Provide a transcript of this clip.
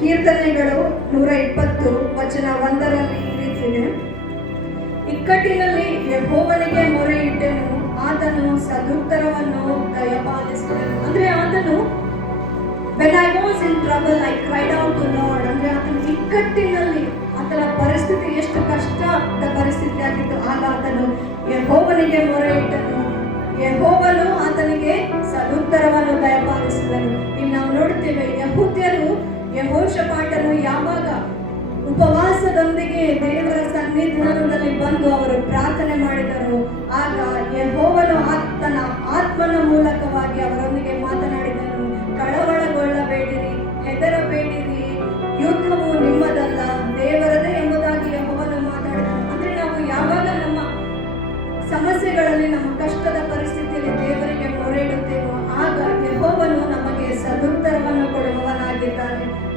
ಕೀರ್ತನೆಗಳು 120 ವಚನ 1ರಲ್ಲಿ ಈ ರೀತಿ ಇದೆ. ಇಕ್ಕಟ್ಟಿನಲ್ಲಿ ಯೆಹೋವನಿಗೆ ಮೊರೆ ಇಟ್ಟೆನು, ಆತನು ಸದುತ್ತರವನ್ನು ದಯಪಾಲಿಸಿದನು. ಅಂದ್ರೆ ಆತನು when I was in trouble I cried out to Lord. ಅಂದ್ರೆ ಆತನು ಇಕ್ಕಟ್ಟಿನಲ್ಲಿ, ಆತನ ಪರಿಸ್ಥಿತಿ ಎಷ್ಟು ಕಷ್ಟದ ಪರಿಸ್ಥಿತಿ ಆಗಿತ್ತು, ಆಗ ಆತನು ಯೆಹೋವನಿಗೆ ಮೊರೆ ಇಟ್ಟನು, ಯೆಹೋವನು ಆತನಿಗೆ ಸದುತ್ತರವನ್ನು ದಯಪಾಲಿಸಿದನು. ಇಲ್ಲಿ ನಾವು ನೋಡ್ತೇವೆ, ಯೆಹೂದ್ಯರು ಯೆಹೋಷಾಫಾಟನು ಯಾವಾಗ ಉಪವಾಸದೊಂದಿಗೆ ದೇವರ ಸನ್ನಿಧಾನದಲ್ಲಿ ಬಂದು ಅವರು ಪ್ರಾರ್ಥನೆ ಮಾಡಿದರು, ಆಗ ಯೆಹೋವನು ಆತನ ಆತ್ಮನ ಮೂಲಕವಾಗಿ ಅವರೊಂದಿಗೆ ಮಾತನಾಡಿದನು. ಕಳವಳಗೊಳ್ಳಬೇಡಿರಿ, ಹೆದರಬೇಡಿ,